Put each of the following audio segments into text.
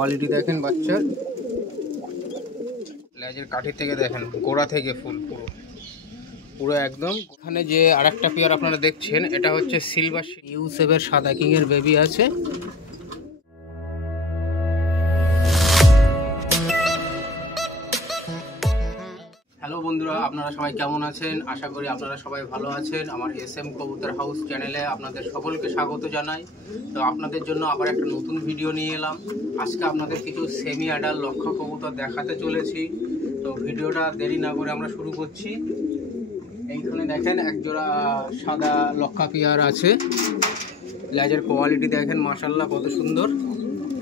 Quality দেখেন বাচ্চার, লেজের কাঠি থেকে দেখেন, গোড়া থেকে ফুল পুরো পুরো একদম। ওখানে যে আরেকটা পেয়ার আপনারা দেখছেন, এটা হচ্ছে সিলভার ইউ7 সাদা কিংয়ের বেবি আছে। হ্যালো বন্ধুরা, আপনারা সবাই কেমন আছেন? আশা করি আপনারা সবাই ভালো আছেন। আমার SM কবুতর হাউস চ্যানেলে আপনাদের সকলকে স্বাগত জানাই। তো আপনাদের জন্য আবার একটা নতুন ভিডিও নিয়ে এলাম। আজকে আপনাদের কিছু সেমি অ্যাডাল্ট লক্ষা কবুতর দেখাতে চলেছি। তো ভিডিওটা দেরি না করে আমরা শুরু করছি। এইখানে দেখেন একজোড়া সাদা লক্ষা পেয়ার আছে, লেজের কোয়ালিটি দেখেন মাশাআল্লাহ কত সুন্দর।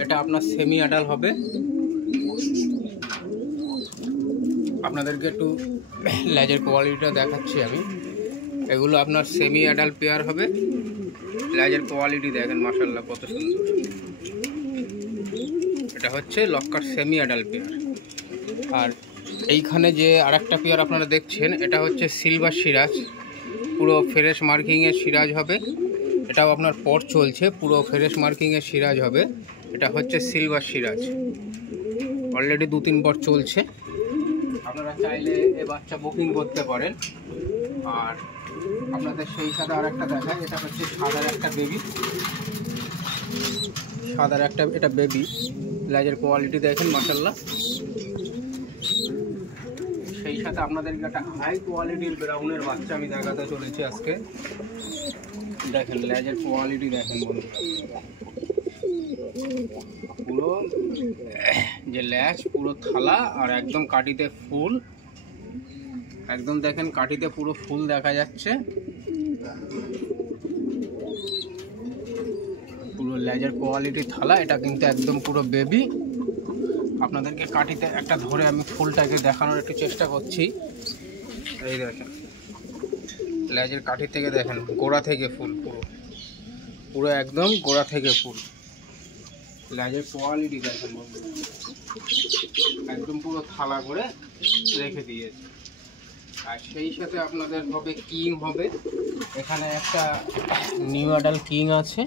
এটা আপনার সেমি অ্যাডাল্ট হবে। আপনাদেরকে একটু লেজের কোয়ালিটিটা দেখাচ্ছি আমি। এগুলো আপনার সেমি অ্যাডাল্ট পেয়ার হবে। লেজের কোয়ালিটি দেখেন মাশাআল্লাহ কত সুন্দর। এটা হচ্ছে লক্কার সেমি অ্যাডাল্ট পেয়ার। আর এইখানে যে আরেকটা পেয়ার আপনারা দেখছেন, এটা হচ্ছে সিলভার সিরাজ, পুরো ফ্রেশ মার্কিংয়ের সিরাজ হবে। এটাও আপনার পট চলছে, পুরো ফ্রেশ মার্কিংয়ের সিরাজ হবে। এটা হচ্ছে সিলভার সিরাজ, অলরেডি 2-3 পট চলছে। আপনারা চাইলে এ বাচ্চা বুকিং করতে পারেন। আর আপনাদের সেই সাথে আরেকটা দেখায়, এটা হচ্ছে সাদার একটা বেবি, সাদার একটা এটা বেবি। লেজের কোয়ালিটি দেখেন মাশাআল্লাহ। সেই সাথে আপনাদেরকে একটা হাই কোয়ালিটির ব্রাউনের বাচ্চা আমি দেখাতে চলেছি আজকে। দেখেন লেজের কোয়ালিটি দেখেন বন্ধুরা, পুরো যে লেজ পুরো থালা আর একদম কাটিতে ফুল, একদম দেখেন কাটিতে পুরো ফুল দেখা যাচ্ছে। পুরো লেজের কোয়ালিটি থালা, এটা কিন্তু একদম পুরো বেবি। আপনাদেরকে কাটিতে একটা ধরে আমি ফুলটাকে দেখানোর একটু চেষ্টা করছি। এই দেখেন লেজের কাঠি থেকে দেখেন, গোড়া থেকে ফুল পুরো পুরো একদম গোড়া থেকে ফুল। লেজের কোয়ালিটি দেখেন বন্ধুরা, একদম পুরো থালা করে রেখে দিয়েছে। আর সেই সাথে আপনাদের হবে কিং হবে। এখানে একটা নিউ অ্যাডাল্ট কিং আছে,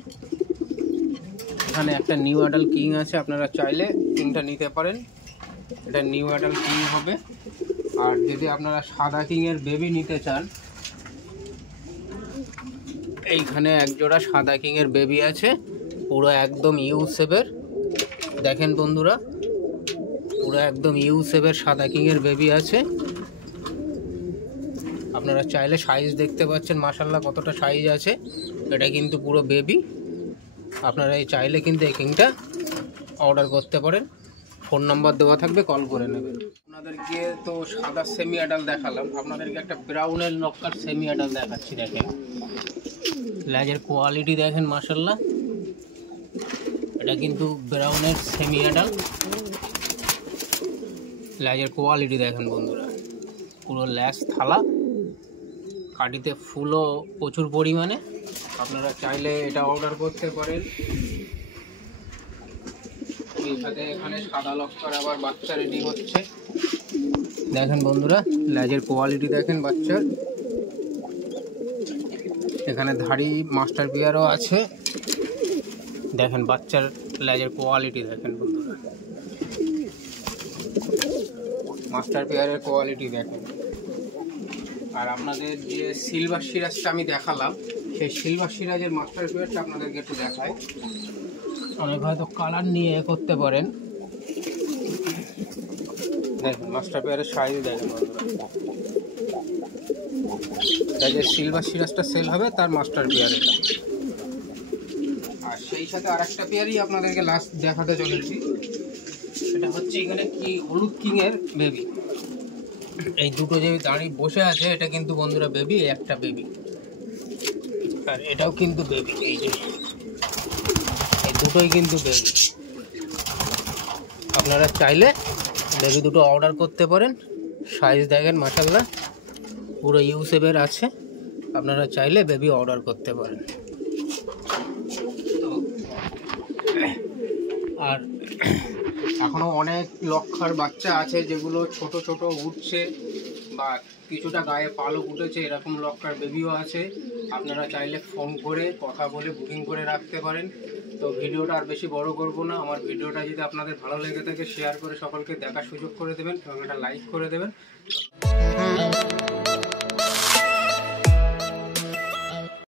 এখানে একটা নিউ অ্যাডাল্ট কিং আছে। আপনারা চাইলে কিংটা নিতে পারেন, এটা নিউ অ্যাডাল্ট কিং হবে। আর যদি আপনারা সাদা কিংয়ের বেবি নিতে চান, এইখানে একজোড়া সাদা কিংয়ের বেবি আছে, পুরো একদম ইউ7। দেখেন বন্ধুরা, পুরো একদম ইউ7 সাদা কিংয়ের বেবি আছে। আপনারা চাইলে সাইজ দেখতে পাচ্ছেন মাশাআল্লাহ কতটা সাইজ আছে। এটা কিন্তু পুরো বেবি। আপনারা এই চাইলে কিন্তু এই কিংটা অর্ডার করতে পারেন। ফোন নাম্বার দেওয়া থাকবে, কল করে নেবেন। আপনাদেরকে তো সাদা সেমি অ্যাডাল্ট দেখালাম, আপনাদেরকে একটা ব্রাউনের লক্কার সেমি অ্যাডাল্ট দেখাচ্ছি। দেখেন লেজের কোয়ালিটি দেখেন মাশাআল্লাহ। এটা কিন্তু ব্রাউনের সেমি অ্যাডাল্ট। লেজের কোয়ালিটি দেখেন বন্ধুরা, পুরো লেজ থালা, কাটিতে ফুলও প্রচুর পরিমাণে। আপনারা চাইলে এটা অর্ডার করতে পারেন। এই সাথে এখানে সাদা লক্কার আবার বাচ্চা রেডি হচ্ছে। দেখেন বন্ধুরা লেজের কোয়ালিটি দেখেন বাচ্চার। এখানে ধাড়ি মাস্টার পেয়ারও আছে। দেখেন বাচ্চার লেজের কোয়ালিটি দেখেন বন্ধুরা, মাস্টার পেয়ারের কোয়ালিটি দেখেন। আর আপনাদের যে সিলভার সিরাজটা আমি দেখালাম, সেই সিলভার সিরাজের মাস্টার পেয়ারটা আপনাদেরকে একটু দেখায়। অনেক হয়তো কালার নিয়ে করতে পারেন। দেখেন মাস্টার পেয়ারের সাইজ দেখেন বন্ধুরা, এটা যে সিলভার সিরাজটা সেল হবে তার মাস্টার পেয়ার এটা। আর সেই সাথে আরেকটা পেয়ারই আপনাদেরকে লাস্ট দেখাতে চলেছি। এটা হচ্ছে এখানে কি হলুদ কিংয়ের বেবি। এই দুটো যে দাঁড়িয়ে বসে আছে, এটা কিন্তু বন্ধুরা বেবি, একটা বেবি। আর এটাও কিন্তু বেবি, এই যে এই দুটোই কিন্তু বেবি। আপনারা চাইলে বেবি দুটো অর্ডার করতে পারেন। সাইজ দেখেন মাশাআল্লাহ পুরো ইউ7 আছে। আপনারা চাইলে বেবি অর্ডার করতে পারেন। আর এখনও অনেক লক্ষার বাচ্চা আছে যেগুলো ছোট ছোট উঠছে বা কিছুটা গায়ে পালক উঠেছে, এরকম লক্ষার বেবিও আছে। আপনারা চাইলে ফোন করে কথা বলে বুকিং করে রাখতে পারেন। তো ভিডিওটা আর বেশি বড় করব না। আমার ভিডিওটা যদি আপনাদের ভালো লেগে থাকে শেয়ার করে সকলকে দেখার সুযোগ করে দেবেন এবং একটা লাইক করে দেবেন।